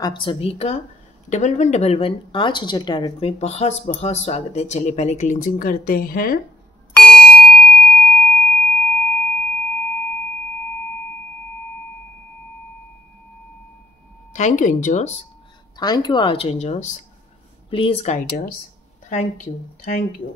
आप सभी का 1111 आज हजर टैरोट में बहुत बहुत स्वागत है। चलिए पहले क्लींजिंग करते हैं। Thank you angels, thank you archangels, please guide us. Thank you.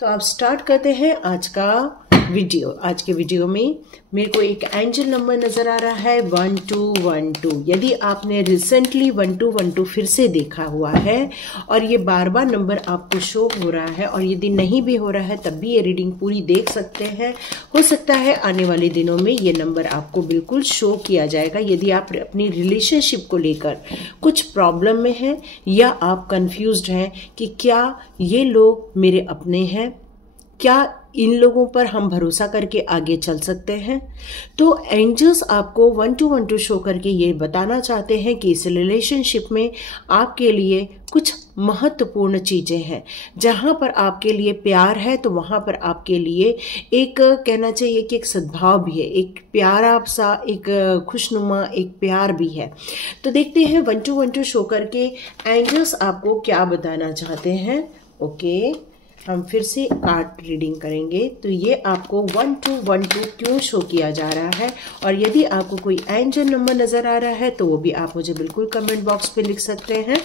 तो आप स्टार्ट करते हैं आज का वीडियो। आज के वीडियो में मेरे को एक एंजल नंबर नज़र आ रहा है 1212। यदि आपने रिसेंटली 1212 फिर से देखा हुआ है और ये बार बार नंबर आपको शो हो रहा है, और यदि नहीं भी हो रहा है तब भी ये रीडिंग पूरी देख सकते हैं। हो सकता है आने वाले दिनों में ये नंबर आपको बिल्कुल शो किया जाएगा। यदि आप अपनी रिलेशनशिप को लेकर कुछ प्रॉब्लम में हैं या आप कंफ्यूज्ड हैं कि क्या ये लोग मेरे अपने हैं, क्या इन लोगों पर हम भरोसा करके आगे चल सकते हैं, तो एंजल्स आपको 1212 शो करके ये बताना चाहते हैं कि इस रिलेशनशिप में आपके लिए कुछ महत्वपूर्ण चीज़ें हैं। जहाँ पर आपके लिए प्यार है तो वहाँ पर आपके लिए एक कहना चाहिए कि एक सद्भाव भी है, एक प्यारा सा एक खुशनुमा एक प्यार भी है। तो देखते हैं 1212 शो करके एंजल्स आपको क्या बताना चाहते हैं। ओके, हम फिर से कार्ड रीडिंग करेंगे। तो ये आपको 1212 क्यों शो किया जा रहा है, और यदि आपको कोई एंजल नंबर नज़र आ रहा है तो वो भी आप मुझे बिल्कुल कमेंट बॉक्स पे लिख सकते हैं,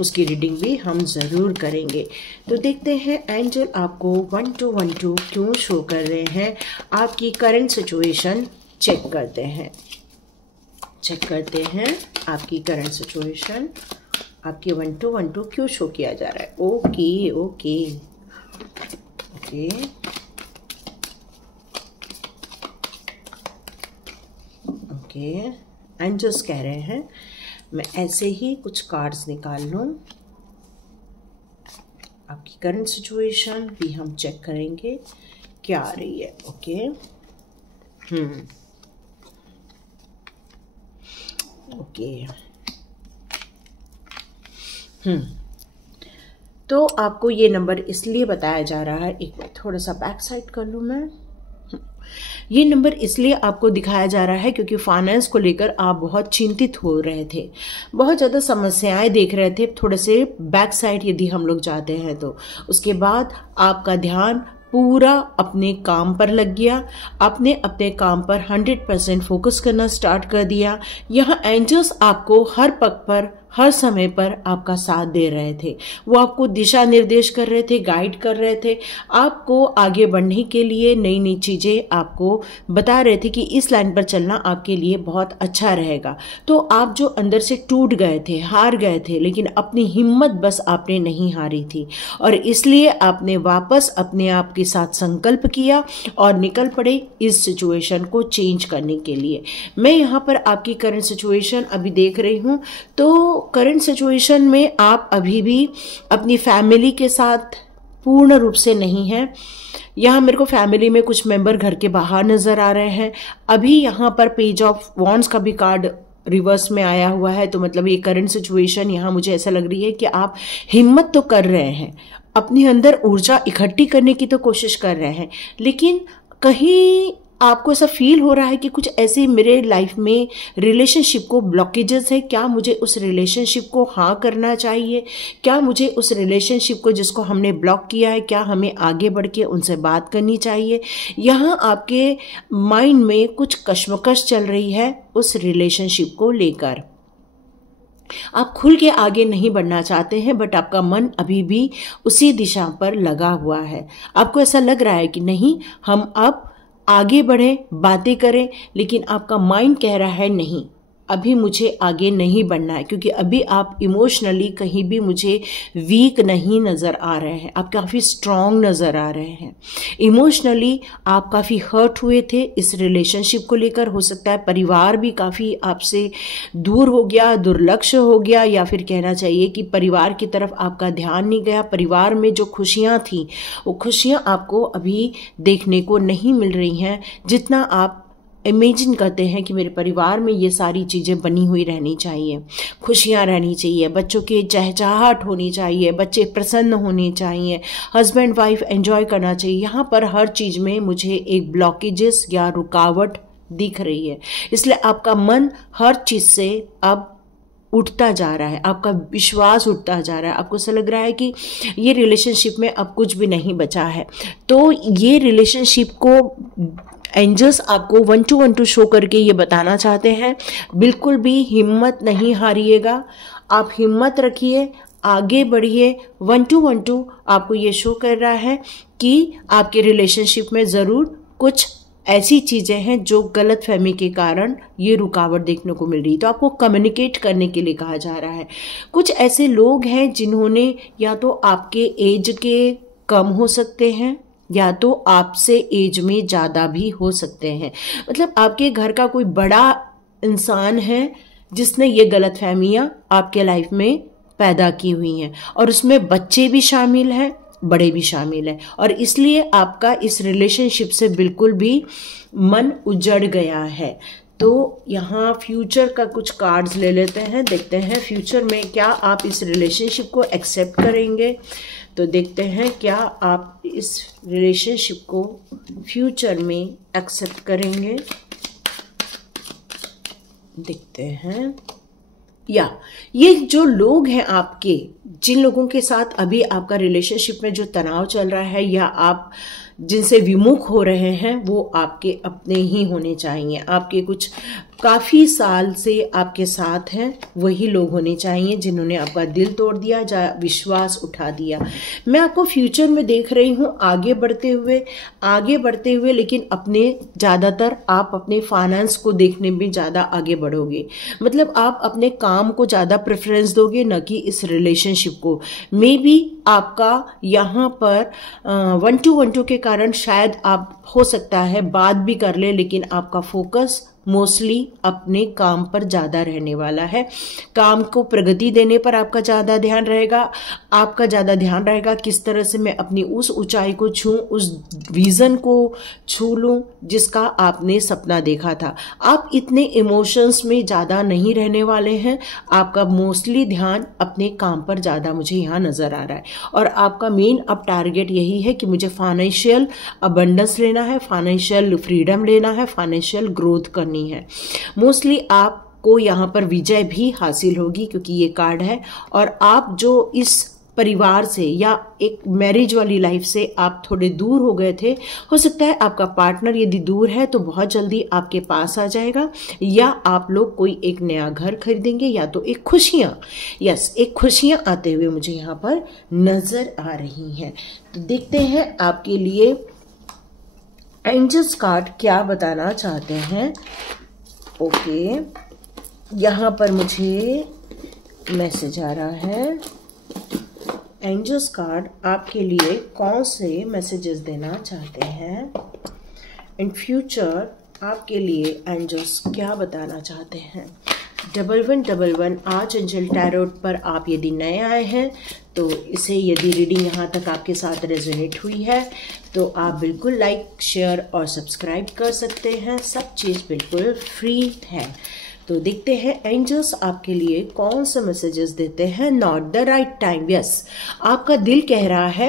उसकी रीडिंग भी हम ज़रूर करेंगे। तो देखते हैं एंजल आपको 1212 क्यों शो कर रहे हैं। आपकी करंट सिचुएशन चेक करते हैं आपकी करंट सिचुएशन आपकी 1212 क्यों शो किया जा रहा है। ओके, एंजल्स कह रहे हैं मैं ऐसे ही कुछ कार्ड्स निकाल लूं। आपकी करंट सिचुएशन भी हम चेक करेंगे क्या आ रही है। तो आपको ये नंबर इसलिए बताया जा रहा है, एक मिनट थोड़ा सा बैक साइड कर लूँ मैं। ये नंबर इसलिए आपको दिखाया जा रहा है क्योंकि फाइनेंस को लेकर आप बहुत चिंतित हो रहे थे, बहुत ज़्यादा समस्याएं देख रहे थे। थोड़े से बैक साइड यदि हम लोग जाते हैं तो उसके बाद आपका ध्यान पूरा अपने काम पर लग गया। आपने अपने काम पर 100% फोकस करना स्टार्ट कर दिया। यहाँ एंजल्स आपको हर पग पर हर समय पर आपका साथ दे रहे थे। वो आपको दिशा निर्देश कर रहे थे, गाइड कर रहे थे, आपको आगे बढ़ने के लिए नई नई चीज़ें आपको बता रहे थे कि इस लाइन पर चलना आपके लिए बहुत अच्छा रहेगा। तो आप जो अंदर से टूट गए थे, हार गए थे, लेकिन अपनी हिम्मत बस आपने नहीं हारी थी, और इसलिए आपने वापस अपने आप के साथ संकल्प किया और निकल पड़े इस सिचुएशन को चेंज करने के लिए। मैं यहाँ पर आपकी करंट सिचुएशन अभी देख रही हूँ। तो करंट सिचुएशन में आप अभी भी अपनी फैमिली के साथ पूर्ण रूप से नहीं हैं। यहाँ मेरे को फैमिली में कुछ मेंबर घर के बाहर नजर आ रहे हैं। अभी यहाँ पर पेज ऑफ वॉन्ड्स का भी कार्ड रिवर्स में आया हुआ है। तो मतलब ये करंट सिचुएशन यहाँ मुझे ऐसा लग रही है कि आप हिम्मत तो कर रहे हैं, अपने अंदर ऊर्जा इकट्ठी करने की तो कोशिश कर रहे हैं, लेकिन कहीं आपको ऐसा फील हो रहा है कि कुछ ऐसे मेरे लाइफ में रिलेशनशिप को ब्लॉकेजेस है। क्या मुझे उस रिलेशनशिप को हाँ करना चाहिए? क्या मुझे उस रिलेशनशिप को जिसको हमने ब्लॉक किया है, क्या हमें आगे बढ़ के उनसे बात करनी चाहिए? यहाँ आपके माइंड में कुछ कश्मकश चल रही है उस रिलेशनशिप को लेकर। आप खुल के आगे नहीं बढ़ना चाहते हैं, बट आपका मन अभी भी उसी दिशा पर लगा हुआ है। आपको ऐसा लग रहा है कि नहीं, हम अब आगे बढ़े, बातें करें, लेकिन आपका माइंड कह रहा है नहीं, अभी मुझे आगे नहीं बढ़ना है, क्योंकि अभी आप इमोशनली कहीं भी मुझे वीक नहीं नज़र आ रहे हैं। आप काफ़ी स्ट्रॉन्ग नज़र आ रहे हैं। इमोशनली आप काफ़ी हर्ट हुए थे इस रिलेशनशिप को लेकर। हो सकता है परिवार भी काफ़ी आपसे दूर हो गया, दुर्लक्ष्य हो गया, या फिर कहना चाहिए कि परिवार की तरफ आपका ध्यान नहीं गया। परिवार में जो खुशियाँ थी वो खुशियाँ आपको अभी देखने को नहीं मिल रही हैं जितना आप इमेजिन करते हैं कि मेरे परिवार में ये सारी चीज़ें बनी हुई रहनी चाहिए, खुशियाँ रहनी चाहिए, बच्चों की चहचहाहट होनी चाहिए, बच्चे प्रसन्न होने चाहिए, हस्बैंड वाइफ एंजॉय करना चाहिए। यहाँ पर हर चीज़ में मुझे एक ब्लॉकेजेस या रुकावट दिख रही है। इसलिए आपका मन हर चीज़ से अब उठता जा रहा है, आपका विश्वास उठता जा रहा है, आपको ऐसा लग रहा है कि ये रिलेशनशिप में अब कुछ भी नहीं बचा है। तो ये रिलेशनशिप को एंजल्स आपको 1-2 शो करके ये बताना चाहते हैं, बिल्कुल भी हिम्मत नहीं हारिएगा, आप हिम्मत रखिए, आगे बढ़िए। 1-2 आपको ये शो कर रहा है कि आपके रिलेशनशिप में ज़रूर कुछ ऐसी चीज़ें हैं जो गलत फहमी के कारण ये रुकावट देखने को मिल रही है। तो आपको कम्युनिकेट करने के लिए कहा जा रहा है। कुछ ऐसे लोग हैं जिन्होंने या तो आपके एज के कम हो सकते हैं या तो आपसे एज में ज़्यादा भी हो सकते हैं। मतलब आपके घर का कोई बड़ा इंसान है जिसने ये गलत फहमियाँ आपके लाइफ में पैदा की हुई हैं, और उसमें बच्चे भी शामिल हैं, बड़े भी शामिल हैं, और इसलिए आपका इस रिलेशनशिप से बिल्कुल भी मन उजड़ गया है। तो यहाँ फ्यूचर का कुछ कार्ड्स ले लेते हैं, देखते हैं फ्यूचर में क्या आप इस रिलेशनशिप को एक्सेप्ट करेंगे। तो देखते हैं क्या आप इस रिलेशनशिप को फ्यूचर में एक्सेप्ट करेंगे। देखते हैं या ये जो लोग हैं आपके, जिन लोगों के साथ अभी आपका रिलेशनशिप में जो तनाव चल रहा है या आप जिनसे विमुख हो रहे हैं, वो आपके अपने ही होने चाहिए। आपके कुछ काफ़ी साल से आपके साथ हैं वही लोग होने चाहिए जिन्होंने आपका दिल तोड़ दिया, विश्वास उठा दिया। मैं आपको फ्यूचर में देख रही हूँ आगे बढ़ते हुए, लेकिन अपने ज़्यादातर आप अपने फाइनेंस को देखने में ज़्यादा आगे बढ़ोगे। मतलब आप अपने काम को ज़्यादा प्रेफरेंस दोगे, न कि इस रिलेशनशिप को। मे बी आपका यहाँ पर 1-2 के कारण शायद आप हो सकता है बात भी कर ले, लेकिन आपका फोकस मोस्टली अपने काम पर ज़्यादा रहने वाला है। काम को प्रगति देने पर आपका ज़्यादा ध्यान रहेगा, किस तरह से मैं अपनी उस ऊंचाई को छूं, उस विज़न को छू लूं जिसका आपने सपना देखा था। आप इतने इमोशंस में ज़्यादा नहीं रहने वाले हैं, आपका मोस्टली ध्यान अपने काम पर ज़्यादा मुझे यहाँ नज़र आ रहा है। और आपका मेन अब टारगेट यही है कि मुझे फाइनेंशियल अबंडेंस लेना है, फाइनेंशियल फ्रीडम लेना है, फाइनेंशियल ग्रोथ करनी है। मोस्टली आपको यहाँ पर विजय भी हासिल होगी क्योंकि ये कार्ड है। और आप जो इस परिवार से या एक मैरिज वाली लाइफ से आप थोड़े दूर हो गए थे, हो सकता है आपका पार्टनर यदि दूर है तो बहुत जल्दी आपके पास आ जाएगा, या आप लोग कोई एक नया घर खरीदेंगे, या तो एक खुशियां आते हुए मुझे यहाँ पर नजर आ रही हैं। तो देखते हैं आपके लिए एंजल्स कार्ड क्या बताना चाहते हैं। ओके, यहाँ पर मुझे मैसेज आ रहा है। एंजल्स कार्ड आपके लिए कौन से मैसेजेस देना चाहते हैं इन फ्यूचर, आपके लिए एंजल्स क्या बताना चाहते हैं। 1111 आर्च एंजल टैरोट पर आप यदि नए आए हैं तो इसे, यदि रीडिंग यहाँ तक आपके साथ रेजोनेट हुई है तो आप बिल्कुल लाइक, शेयर और सब्सक्राइब कर सकते हैं। सब चीज़ बिल्कुल फ्री है। तो देखते हैं एंजल्स आपके लिए कौन से मैसेजेस देते हैं। Not the right time. Yes, आपका दिल कह रहा है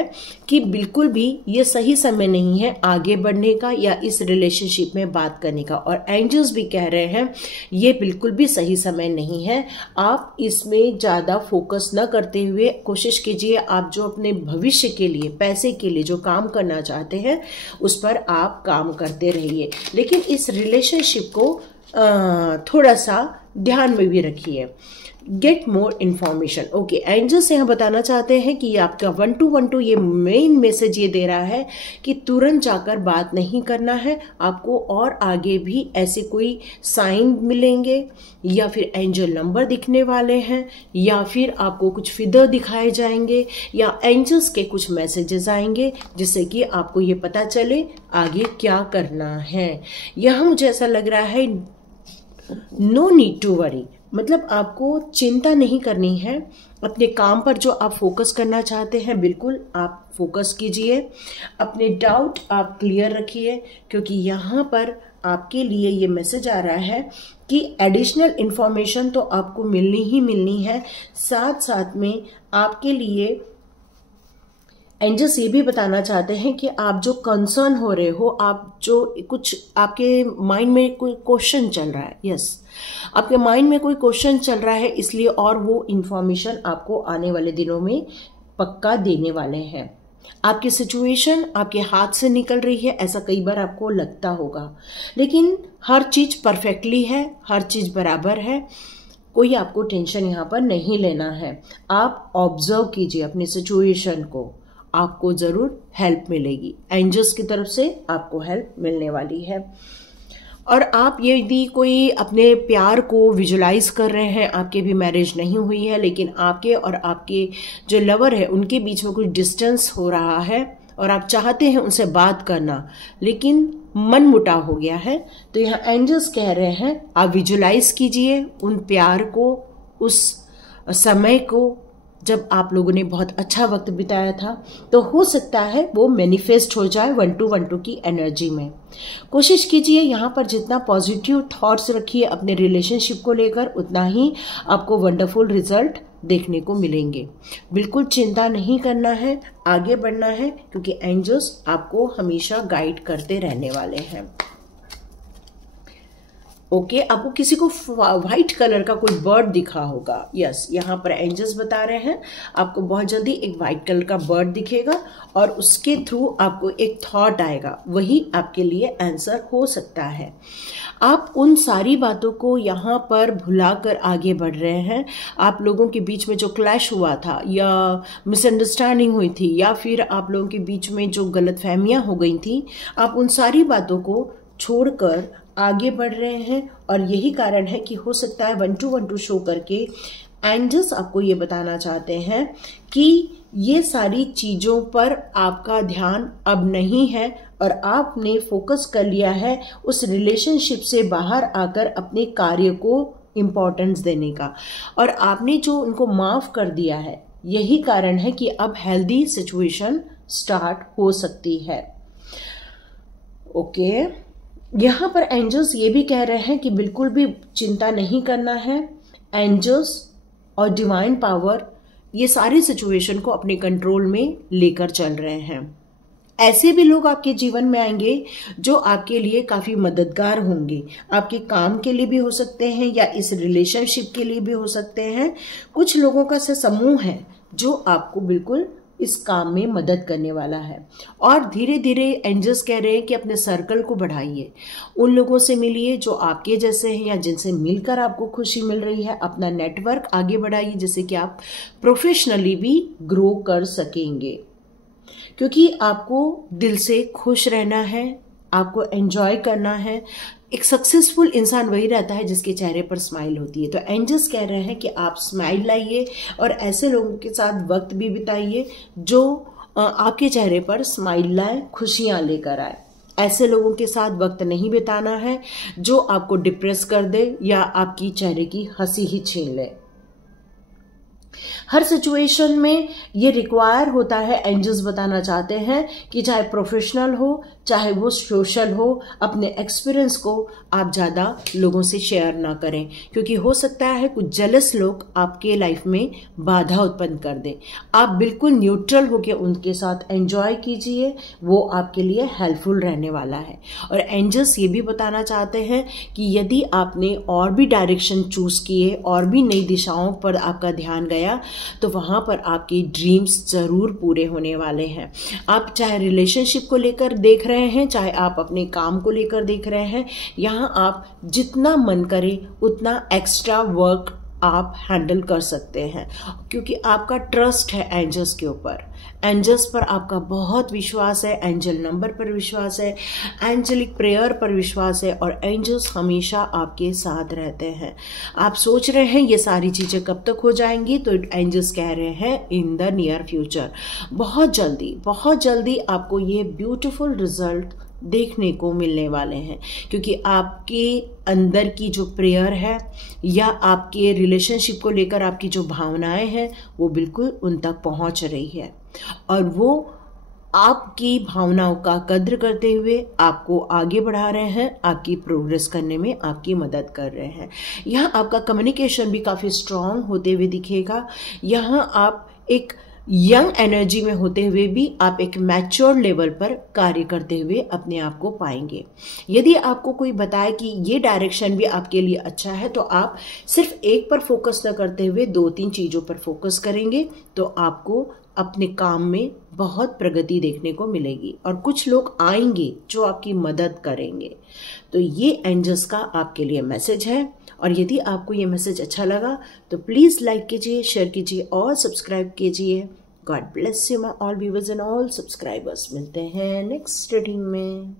कि बिल्कुल भी ये सही समय नहीं है आगे बढ़ने का या इस रिलेशनशिप में बात करने का। और एंजल्स भी कह रहे हैं ये बिल्कुल भी सही समय नहीं है। आप इसमें ज़्यादा फोकस न करते हुए कोशिश कीजिए, आप जो अपने भविष्य के लिए, पैसे के लिए जो काम करना चाहते हैं उस पर आप काम करते रहिए, लेकिन इस रिलेशनशिप को थोड़ा सा ध्यान में भी रखिए। Get more information. Okay, angels यहाँ बताना चाहते हैं कि आपका 1212 ये मेन मैसेज ये दे रहा है कि तुरंत जाकर बात नहीं करना है आपको, और आगे भी ऐसे कोई साइन मिलेंगे या फिर एंजल नंबर दिखने वाले हैं या फिर आपको कुछ फिगर दिखाए जाएंगे या एंजल्स के कुछ मैसेजेस आएंगे जिससे कि आपको ये पता चले आगे क्या करना है। यहाँ मुझे ऐसा लग रहा है नो नीड टू वरी, मतलब आपको चिंता नहीं करनी है। अपने काम पर जो आप फोकस करना चाहते हैं बिल्कुल आप फोकस कीजिए। अपने डाउट आप क्लियर रखिए, क्योंकि यहाँ पर आपके लिए ये मैसेज आ रहा है कि एडिशनल इन्फॉर्मेशन तो आपको मिलनी ही मिलनी है। साथ साथ में आपके लिए एंजल्स ये भी बताना चाहते हैं कि आप जो कंसर्न हो रहे हो, आप जो कुछ आपके माइंड में कोई क्वेश्चन चल रहा है, यस आपके माइंड में कोई क्वेश्चन चल रहा है, इसलिए और वो इंफॉर्मेशन आपको आने वाले दिनों में पक्का देने वाले हैं। आपकी सिचुएशन आपके हाथ से निकल रही है, ऐसा कई बार आपको लगता होगा, लेकिन हर चीज परफेक्टली है, हर चीज बराबर है, कोई आपको टेंशन यहाँ पर नहीं लेना है। आप ऑब्जर्व कीजिए अपनी सिचुएशन को, आपको जरूर हेल्प मिलेगी, एंजल्स की तरफ से आपको हेल्प मिलने वाली है। और आप यदि कोई अपने प्यार को विजुलाइज कर रहे हैं, आपके भी मैरिज नहीं हुई है, लेकिन आपके और आपके जो लवर है उनके बीच में कुछ डिस्टेंस हो रहा है और आप चाहते हैं उनसे बात करना, लेकिन मन मुटाव हो गया है, तो यहाँ एंजल्स कह रहे हैं आप विजुलाइज कीजिए उन प्यार को, उस समय को जब आप लोगों ने बहुत अच्छा वक्त बिताया था, तो हो सकता है वो मैनिफेस्ट हो जाए 1212 की एनर्जी में। कोशिश कीजिए यहाँ पर जितना पॉजिटिव थॉट्स रखिए अपने रिलेशनशिप को लेकर, उतना ही आपको वंडरफुल रिजल्ट देखने को मिलेंगे। बिल्कुल चिंता नहीं करना है, आगे बढ़ना है, क्योंकि एंजल्स आपको हमेशा गाइड करते रहने वाले हैं। ओके, आपको किसी को व्हाइट कलर का कोई बर्ड दिखा होगा, यस यहाँ पर एंजल्स बता रहे हैं आपको बहुत जल्दी एक व्हाइट कलर का बर्ड दिखेगा और उसके थ्रू आपको एक थॉट आएगा, वही आपके लिए आंसर हो सकता है। आप उन सारी बातों को यहाँ पर भुलाकर आगे बढ़ रहे हैं। आप लोगों के बीच में जो क्लैश हुआ था या मिसअंडरस्टैंडिंग हुई थी या फिर आप लोगों के बीच में जो गलतफहमियां हो गई थी, आप उन सारी बातों को छोड़कर आगे बढ़ रहे हैं। और यही कारण है कि हो सकता है 1212 शो करके एंजल्स आपको ये बताना चाहते हैं कि ये सारी चीजों पर आपका ध्यान अब नहीं है और आपने फोकस कर लिया है उस रिलेशनशिप से बाहर आकर अपने कार्य को इम्पोर्टेंस देने का, और आपने जो उनको माफ कर दिया है, यही कारण है कि अब हेल्दी सिचुएशन स्टार्ट हो सकती है। ओके, यहाँ पर एंजल्स ये भी कह रहे हैं कि बिल्कुल भी चिंता नहीं करना है। एंजल्स और डिवाइन पावर ये सारी सिचुएशन को अपने कंट्रोल में लेकर चल रहे हैं। ऐसे भी लोग आपके जीवन में आएंगे जो आपके लिए काफी मददगार होंगे, आपके काम के लिए भी हो सकते हैं या इस रिलेशनशिप के लिए भी हो सकते हैं। कुछ लोगों का समूह है जो आपको बिल्कुल इस काम में मदद करने वाला है। और धीरे धीरे एंजल्स कह रहे हैं कि अपने सर्कल को बढ़ाइए, उन लोगों से मिलिए जो आपके जैसे हैं या जिनसे मिलकर आपको खुशी मिल रही है। अपना नेटवर्क आगे बढ़ाइए जिससे कि आप प्रोफेशनली भी ग्रो कर सकेंगे, क्योंकि आपको दिल से खुश रहना है, आपको एंजॉय करना है। एक सक्सेसफुल इंसान वही रहता है जिसके चेहरे पर स्माइल होती है। तो एंजल्स कह रहे हैं कि आप स्माइल लाइए और ऐसे लोगों के साथ वक्त भी बिताइए जो आपके चेहरे पर स्माइल लाए, खुशियां लेकर आए। ऐसे लोगों के साथ वक्त नहीं बिताना है जो आपको डिप्रेस कर दे या आपकी चेहरे की हंसी ही छीन ले। हर सिचुएशन में ये रिक्वायर होता है, एंजल्स बताना चाहते हैं कि चाहे प्रोफेशनल हो चाहे वो सोशल हो, अपने एक्सपीरियंस को आप ज़्यादा लोगों से शेयर ना करें, क्योंकि हो सकता है कुछ जेलस लोग आपके लाइफ में बाधा उत्पन्न कर दें। आप बिल्कुल न्यूट्रल होकर उनके साथ एंजॉय कीजिए, वो आपके लिए हेल्पफुल रहने वाला है। और एंजल्स ये भी बताना चाहते हैं कि यदि आपने और भी डायरेक्शन चूज किए और भी नई दिशाओं पर आपका ध्यान गया तो वहां पर आपके ड्रीम्स जरूर पूरे होने वाले हैं। आप चाहे रिलेशनशिप को लेकर देख रहे हैं, चाहे आप अपने काम को लेकर देख रहे हैं, यहां आप जितना मन करे उतना एक्स्ट्रा वर्क आप हैंडल कर सकते हैं, क्योंकि आपका ट्रस्ट है एंजल्स के ऊपर। एंजल्स पर आपका बहुत विश्वास है, एंजल नंबर पर विश्वास है, एंजेलिक प्रेयर पर विश्वास है, और एंजल्स हमेशा आपके साथ रहते हैं। आप सोच रहे हैं ये सारी चीजें कब तक हो जाएंगी, तो एंजल्स कह रहे हैं इन द नियर फ्यूचर, बहुत जल्दी आपको ये ब्यूटीफुल रिजल्ट देखने को मिलने वाले हैं, क्योंकि आपके अंदर की जो प्रेयर है या आपके रिलेशनशिप को लेकर आपकी जो भावनाएं हैं वो बिल्कुल उन तक पहुंच रही है, और वो आपकी भावनाओं का कद्र करते हुए आपको आगे बढ़ा रहे हैं, आपकी प्रोग्रेस करने में आपकी मदद कर रहे हैं। यहाँ आपका कम्युनिकेशन भी काफ़ी स्ट्रांग होते हुए दिखेगा। यहाँ आप एक यंग एनर्जी में होते हुए भी आप एक मैच्योर लेवल पर कार्य करते हुए अपने आप को पाएंगे। यदि आपको कोई बताए कि ये डायरेक्शन भी आपके लिए अच्छा है, तो आप सिर्फ एक पर फोकस न करते हुए 2-3 चीज़ों पर फोकस करेंगे तो आपको अपने काम में बहुत प्रगति देखने को मिलेगी और कुछ लोग आएंगे जो आपकी मदद करेंगे। तो ये एंजल्स का आपके लिए मैसेज है। और यदि आपको ये मैसेज अच्छा लगा तो प्लीज़ लाइक कीजिए, शेयर कीजिए और सब्सक्राइब कीजिए। God bless you my all viewers and all subscribers. मिलते हैं नेक्स्ट रीडिंग में।